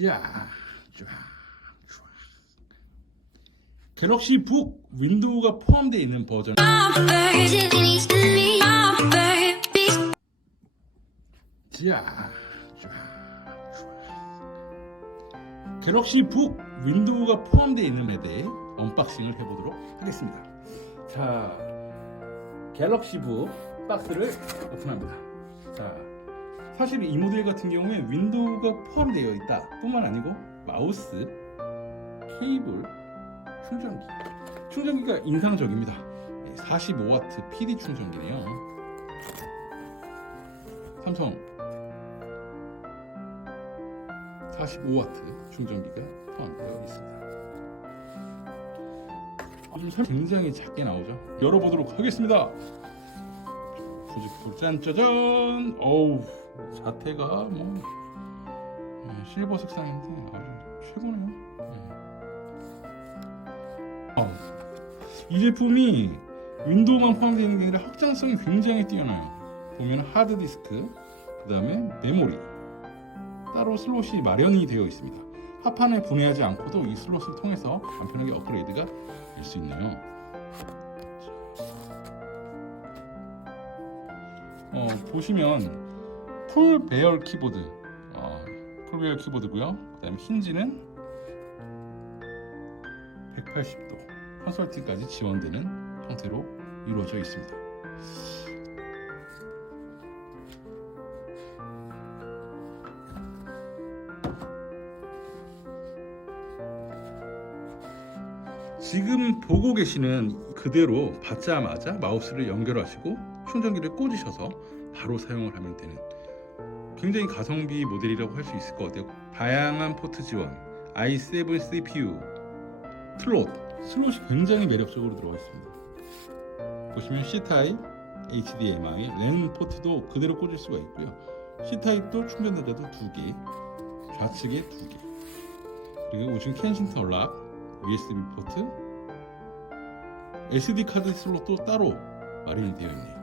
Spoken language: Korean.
자, 쫙, 쫙. 갤럭시 북 윈도우가 포함되어 있는 버전. 자, 쫙, 쫙. 갤럭시 북 윈도우가 포함되어 있는 매대에 언박싱을 해보도록 하겠습니다. 자, 갤럭시 북 박스를 오픈합니다. 자, 사실 이 모델 같은 경우에 윈도우가 포함되어 있다 뿐만 아니고 마우스, 케이블, 충전기. 충전기가 인상적입니다. 45W PD 충전기네요. 삼성. 45W 충전기가 포함되어 있습니다. 설 굉장히 작게 나오죠? 열어보도록 하겠습니다 부직포 짠짜잔 어우 자태가 뭐 음, 실버 색상인데 아주 최고네요. 음. 어우, 이 제품이 윈도우만 포함되어 있는 게 아니라 확장성이 굉장히 뛰어나요. 보면 하드 디스크, 그 다음에 메모리 따로 슬롯이 마련이 되어 있습니다. 합판에 분해하지 않고도 이 슬롯을 통해서 간편하게 업그레이드가 될 수 있네요. 어, 보시면 풀 배열 키보드, 어, 풀 배열 키보드고요. 그다음에 힌지는 180도 컨설팅까지 지원되는 형태로 이루어져 있습니다. 지금 보고 계시는 그대로 받자마자 마우스를 연결하시고 충전기를 꽂으셔서 바로 사용을 하면 되는 굉장히 가성비 모델이라고 할 수 있을 것 같아요. 다양한 포트 지원, i7 CPU, 슬롯, 슬롯이 굉장히 매력적으로 들어가 있습니다. 보시면 C-타입, HDMI, 랜 포트도 그대로 꽂을 수가 있고요. C-타입도 충전대자도 두 개, 좌측에 두 개, 그리고 우측 켄싱턴 락, USB 포트, SD 카드 슬롯도 따로 마련이 되어 있네요.